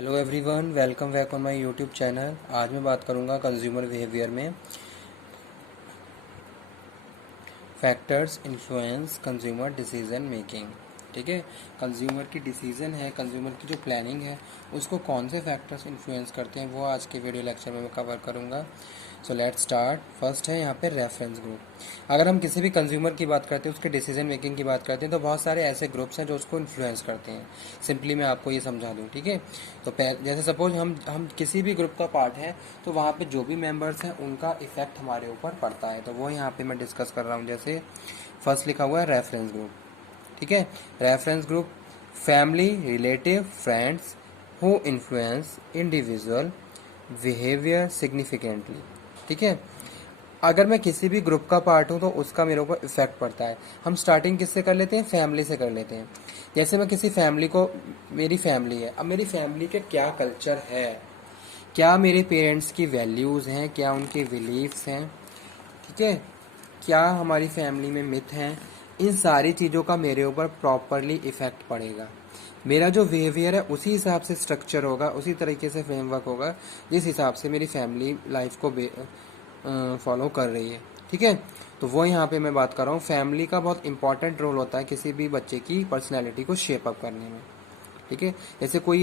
Hello everyone, welcome back on my YouTube channel. आज मैं बात करूंगा कंज्यूमर बिहेवियर में factors influence consumer decision making. ठीक है, कंज्यूमर की डिसीजन है, कंज्यूमर की जो प्लानिंग है उसको कौन से फैक्टर्स इन्फ्लुएंस करते हैं वो आज के वीडियो लेक्चर में मैं कवर करूंगा। So let's start. फर्स्ट है यहाँ पे रेफरेंस ग्रुप। अगर हम किसी भी कंज्यूमर की बात करते हैं, उसके डिसीजन मेकिंग की बात करते हैं, तो बहुत सारे ऐसे ग्रुप्स हैं जो उसको इन्फ्लुएंस करते हैं। सिंपली मैं आपको ये समझा दूँ, ठीक है। तो जैसे सपोज हम किसी भी ग्रुप का पार्ट है, तो वहाँ पे जो भी मेंबर्स हैं उनका इफेक्ट हमारे ऊपर पड़ता है। तो वो यहाँ पे मैं डिस्कस कर रहा हूँ। जैसे फर्स्ट लिखा हुआ है रेफरेंस ग्रुप। ठीक है, reference group family, relative, friends who influence individual behaviour significantly. ठीक है, अगर मैं किसी भी ग्रुप का पार्ट हूँ तो उसका मेरे ऊपर इफेक्ट पड़ता है। हम स्टार्टिंग किससे कर लेते हैं? फैमिली से कर लेते हैं। जैसे मैं किसी फैमिली को, मेरी फैमिली है, अब मेरी फैमिली के क्या कल्चर है, क्या मेरे पेरेंट्स की वैल्यूज़ हैं, क्या उनके बिलीव्स हैं, ठीक है, क्या हमारी फैमिली में मिथ हैं, इन सारी चीज़ों का मेरे ऊपर प्रॉपरली इफेक्ट पड़ेगा। मेरा जो बिहेवियर है उसी हिसाब से स्ट्रक्चर होगा, उसी तरीके से फ्रेमवर्क होगा जिस हिसाब से मेरी फैमिली लाइफ को फॉलो कर रही है। ठीक है, तो वो यहाँ पे मैं बात कर रहा हूँ। फैमिली का बहुत इंपॉर्टेंट रोल होता है किसी भी बच्चे की पर्सनैलिटी को शेप अप करने में। ठीक है, जैसे कोई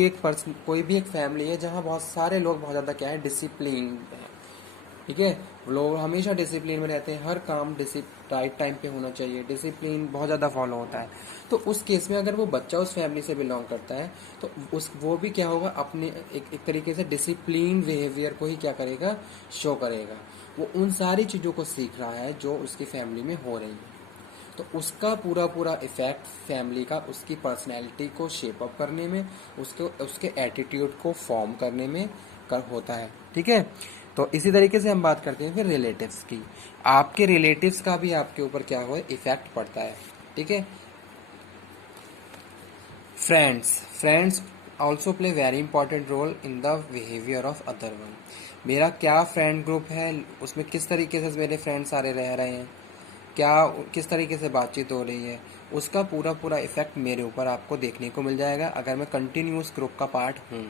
भी एक फैमिली है जहाँ बहुत सारे लोग बहुत ज़्यादा क्या है, डिसिप्लिन है। ठीक है, लोग हमेशा डिसिप्लिन में रहते हैं, हर काम राइट टाइम पे होना चाहिए, डिसिप्लिन बहुत ज़्यादा फॉलो होता है। तो उस केस में अगर वो बच्चा उस फैमिली से बिलोंग करता है तो वो भी क्या होगा, अपने एक तरीके से डिसिप्लिन बिहेवियर को ही क्या करेगा, शो करेगा। वो उन सारी चीज़ों को सीख रहा है जो उसकी फैमिली में हो रही है। तो उसका पूरा पूरा इफेक्ट फैमिली का उसकी पर्सनैलिटी को शेप अप करने में, उसके एटीट्यूड को फॉर्म करने में होता है। ठीक है, तो इसी तरीके से हम बात करते हैं फिर रिलेटिव्स की। आपके रिलेटिव्स का भी आपके ऊपर क्या हुआ, इफेक्ट पड़ता है। ठीक है, friends friends also play very important role in the behaviour of other one. मेरा क्या फ्रेंड ग्रुप है, उसमें किस तरीके से मेरे फ्रेंड सारे रह रहे हैं, क्या किस तरीके से बातचीत हो रही है, उसका पूरा पूरा इफेक्ट मेरे ऊपर आपको देखने को मिल जाएगा अगर मैं कंटिन्यूस ग्रुप का पार्ट हूँ।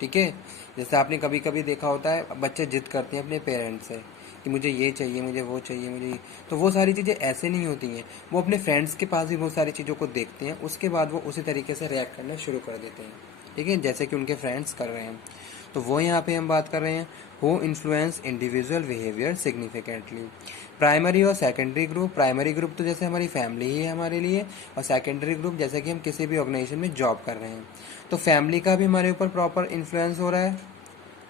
ठीक है, जैसे आपने कभी कभी देखा होता है, बच्चे जिद करते हैं अपने पेरेंट्स से कि मुझे ये चाहिए, मुझे वो चाहिए, मुझे ये। तो वो सारी चीज़ें ऐसे नहीं होती हैं। वो अपने फ्रेंड्स के पास भी बहुत सारी चीज़ों को देखते हैं, उसके बाद वो उसी तरीके से रिएक्ट करना शुरू कर देते हैं। ठीक है, जैसे कि उनके फ्रेंड्स कर रहे हैं। तो वो यहाँ पे हम बात कर रहे हैं who influence individual behaviour significantly. Primary और सेकेंडरी ग्रुप। प्राइमरी ग्रुप तो जैसे हमारी फैमिली ही है हमारे लिए, और सेकेंडरी ग्रुप जैसे कि हम किसी भी ऑर्गेनाइजेशन में जॉब कर रहे हैं, तो फैमिली का भी हमारे ऊपर प्रॉपर इन्फ्लुएंस हो रहा है।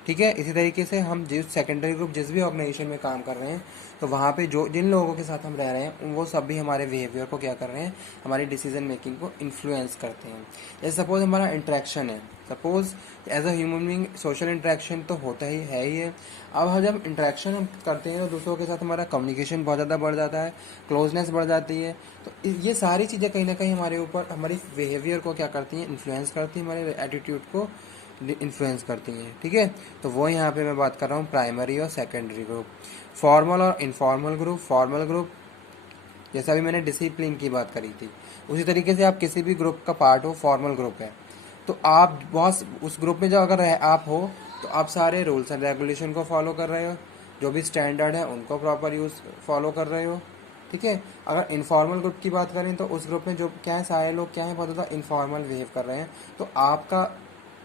ठीक है, इसी तरीके से हम जिस सेकेंडरी ग्रुप जिस भी ऑर्गेनाइजेशन में काम कर रहे हैं, तो वहाँ पे जो जिन लोगों के साथ हम रह रहे हैं वो सब भी हमारे बिहेवियर को क्या कर रहे हैं, हमारी डिसीजन मेकिंग को इन्फ्लुएंस करते हैं। जैसे सपोज हमारा इंटरेक्शन है, suppose as a human being social interaction तो होता ही है। अब जब इंटरेक्शन हम करते हैं तो दूसरों के साथ हमारा कम्युनिकेशन बहुत ज़्यादा बढ़ जाता है, क्लोजनेस बढ़ जाती है। तो ये सारी चीज़ें कहीं ना कहीं हमारे ऊपर, हमारी बिहेवियर को क्या करती हैं, इन्फ्लुएंस करती हैं, हमारे एटीट्यूड को इन्फ्लुएंस करती हैं। ठीक है, तो वो यहाँ पे मैं बात कर रहा हूँ प्राइमरी और सेकेंडरी ग्रुप। फॉर्मल और इनफॉर्मल ग्रुप। फॉर्मल ग्रुप जैसा अभी मैंने डिसिप्लिन की बात करी थी, उसी तरीके से आप किसी भी ग्रुप का पार्ट हो, फॉर्मल ग्रुप है, तो आप बहुत उस ग्रुप में जो अगर आप हो तो आप सारे रूल्स एंड रेगुलेशन को फॉलो कर रहे हो, जो भी स्टैंडर्ड है उनको प्रॉपर यूज फॉलो कर रहे हो। ठीक है, अगर इनफॉर्मल ग्रुप की बात करें तो उस ग्रुप में जो क्या है, सारे लोग क्या है, बहुत ज़्यादा इनफॉर्मल बिहेव कर रहे हैं, तो आपका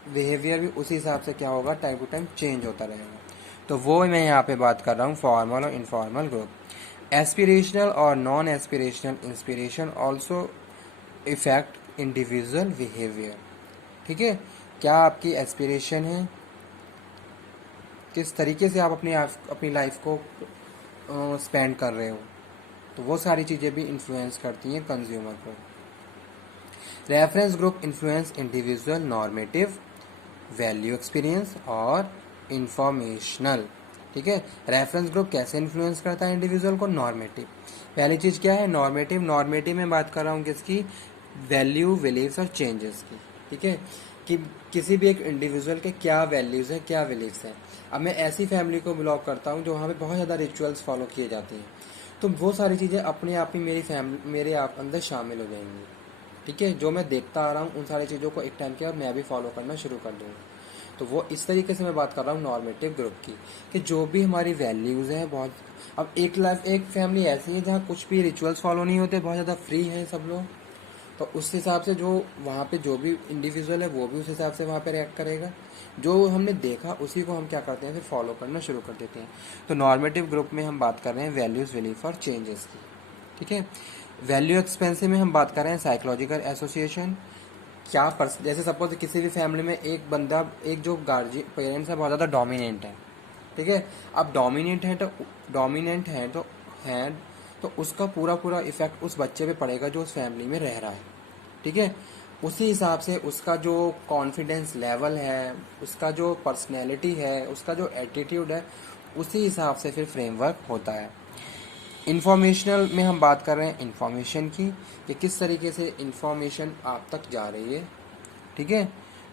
बिहेवियर भी उसी हिसाब से क्या होगा, टाइम टू टाइम चेंज होता रहेगा। तो वो मैं यहाँ पे बात कर रहा हूँ फॉर्मल और इनफॉर्मल ग्रुप। एस्पिरेशनल और non aspirational inspiration also effect individual behaviour. ठीक है, क्या आपकी एस्पिरेशन है, किस तरीके से आप अपनी लाइफ को स्पेंड कर रहे हो, तो वो सारी चीज़ें भी इन्फ्लुएंस करती हैं कंज्यूमर को। Reference group influence individual normative, value experience और इंफॉर्मेशनल। ठीक है, रेफरेंस ग्रुप कैसे इन्फ्लुएंस करता है इंडिविजुअल को, नॉर्मेटिव। पहली चीज़ क्या है, नॉर्मेटिव। नॉर्मेटिव में बात कर रहा हूँ किसकी, वैल्यू, बिलीव्स और चेंजेस की। ठीक है, कि किसी भी एक इंडिविजुअल के क्या वैल्यूज़ हैं, क्या बिलीव्स हैं। अब मैं ऐसी फैमिली को बिलोंग करता हूँ जो वहाँ पे बहुत ज़्यादा रिचुअल्स फॉलो किए जाते हैं, तो वो सारी चीज़ें अपने आप ही मेरे अंदर शामिल हो जाएंगी। ठीक है, जो मैं देखता आ रहा हूँ उन सारी चीज़ों को एक टाइम के बाद मैं भी फॉलो करना शुरू कर दूँगा। तो वो इस तरीके से मैं बात कर रहा हूँ नॉर्मेटिव ग्रुप की, कि जो भी हमारी वैल्यूज़ हैं बहुत। अब एक फैमिली ऐसी है जहाँ कुछ भी रिचुअल्स फॉलो नहीं होते, बहुत ज़्यादा फ्री हैं सब लोग, तो उस हिसाब से जो वहाँ पे जो भी इंडिविजुअल है वो भी उस हिसाब से वहाँ पे रिएक्ट करेगा। जो हमने देखा उसी को हम क्या करते हैं, फिर फॉलो करना शुरू कर देते हैं। तो नॉर्मेटिव ग्रुप में हम बात कर रहे हैं वैल्यूज़ बिलीफ और चेंजेस की। ठीक है, वैल्यू एक्सपेंसिव में हम बात कर रहे हैं साइकोलॉजिकल एसोसिएशन। जैसे सपोज किसी भी फैमिली में एक बंदा, एक जो गार्जियन पेरेंट्स है बहुत ज़्यादा डोमिनेंट है। ठीक है, अब डोमिनेंट है तो उसका पूरा पूरा इफेक्ट उस बच्चे पे पड़ेगा जो उस फैमिली में रह रहा है। ठीक है, उसी हिसाब से उसका जो कॉन्फिडेंस लेवल है, उसका जो पर्सनैलिटी है, उसका जो एटीट्यूड है, उसी हिसाब से फिर फ्रेमवर्क होता है। इंफॉर्मेशनल में हम बात कर रहे हैं इंफॉर्मेशन की, कि किस तरीके से इंफॉर्मेशन आप तक जा रही है। ठीक है,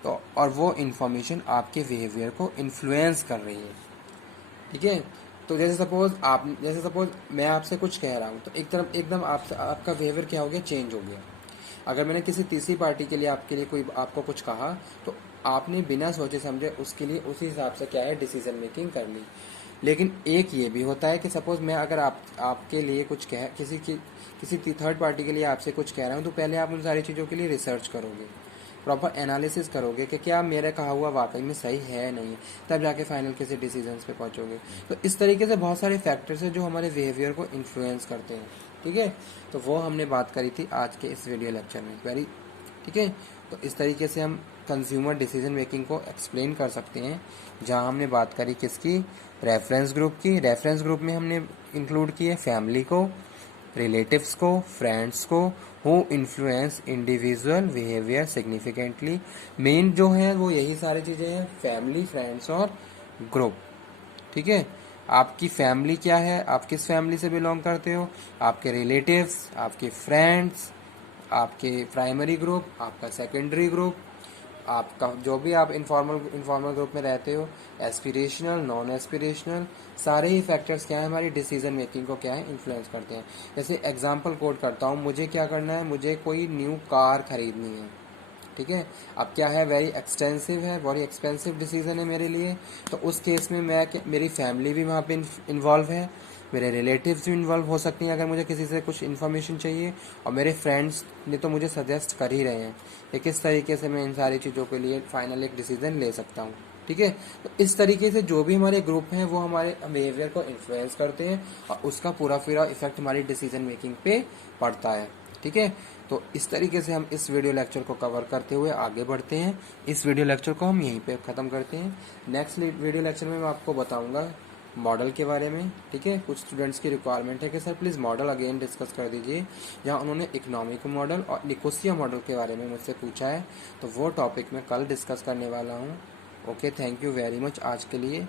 तो और वो इंफॉर्मेशन आपके बिहेवियर को इन्फ्लुएंस कर रही है। ठीक है, तो जैसे सपोज मैं आपसे कुछ कह रहा हूँ, तो एक तरफ एकदम आपसे आपका बिहेवियर क्या हो गया, चेंज हो गया। अगर मैंने किसी तीसरी पार्टी के लिए आपके लिए कोई आपको कुछ कहा, तो आपने बिना सोचे समझे उसके लिए उसी हिसाब से क्या है डिसीजन मेकिंग कर ली। लेकिन एक ये भी होता है कि सपोज मैं अगर आपके लिए कुछ कह किसी थर्ड पार्टी के लिए आपसे कुछ कह रहा हूँ, तो पहले आप उन सारी चीज़ों के लिए रिसर्च करोगे, प्रॉपर एनालिसिस करोगे कि क्या मेरा कहा हुआ वाकई में सही है नहीं है, तब जाके फाइनल किसी डिसीजन पे पहुंचोगे। तो इस तरीके से बहुत सारे फैक्टर्स हैं जो हमारे बिहेवियर को इन्फ्लुएंस करते हैं। ठीक है, तो वो हमने बात करी थी आज के इस वीडियो लेक्चर में वेरी। ठीक है, तो इस तरीके से हम कंज्यूमर डिसीजन मेकिंग को एक्सप्लेन कर सकते हैं, जहां हमने बात करी किसकी, रेफरेंस ग्रुप की। रेफरेंस ग्रुप में हमने इंक्लूड किए फैमिली को, रिलेटिव्स को, फ्रेंड्स को, who influence individual behaviour significantly. Main जो है वो यही सारी चीज़ें हैं, फैमिली, फ्रेंड्स और ग्रुप। ठीक है, आपकी फैमिली क्या है, आप किस फैमिली से बिलोंग करते हो, आपके रिलेटिव्स, आपके फ्रेंड्स, आपके प्राइमरी ग्रुप, आपका सेकेंडरी ग्रुप, आपका जो भी आप इनफॉर्मल ग्रुप में रहते हो, एस्पिरेशनल, नॉन एस्पिरेशनल, सारे ही फैक्टर्स क्या है हमारी डिसीजन मेकिंग को क्या है इन्फ्लुएंस करते हैं। जैसे एग्जांपल कोट करता हूँ, मुझे क्या करना है, मुझे कोई न्यू कार खरीदनी है। ठीक है, अब क्या है, वेरी एक्सटेंसिव है, वेरी एक्सपेंसिव डिसीजन है मेरे लिए। तो उस केस में मेरी फैमिली भी वहाँ पे इन्वॉल्व है, मेरे रिलेटिव्स भी इन्वॉल्व हो सकती हैं अगर मुझे किसी से कुछ इन्फॉर्मेशन चाहिए, और मेरे फ्रेंड्स ने तो मुझे सजेस्ट कर ही रहे हैं कि किस तरीके से मैं इन सारी चीज़ों के लिए फाइनल एक डिसीजन ले सकता हूँ। ठीक है, तो इस तरीके से जो भी हमारे ग्रुप हैं वो हमारे बिहेवियर को इन्फ्लुएंस करते हैं, और उसका पूरा पूरा इफेक्ट हमारी डिसीजन मेकिंग पे पड़ता है। ठीक है, तो इस तरीके से हम इस वीडियो लेक्चर को कवर करते हुए आगे बढ़ते हैं। इस वीडियो लेक्चर को हम यहीं पे ख़त्म करते हैं। नेक्स्ट वीडियो लेक्चर में मैं आपको बताऊंगा मॉडल के बारे में। ठीक है, कुछ स्टूडेंट्स की रिक्वायरमेंट है कि sir please model again discuss कर दीजिए, जहाँ उन्होंने इकोनॉमिक मॉडल और निकोसिया मॉडल के बारे में मुझसे पूछा है, तो वो टॉपिक मैं कल डिस्कस करने वाला हूँ। Okay, thank you very much आज के लिए।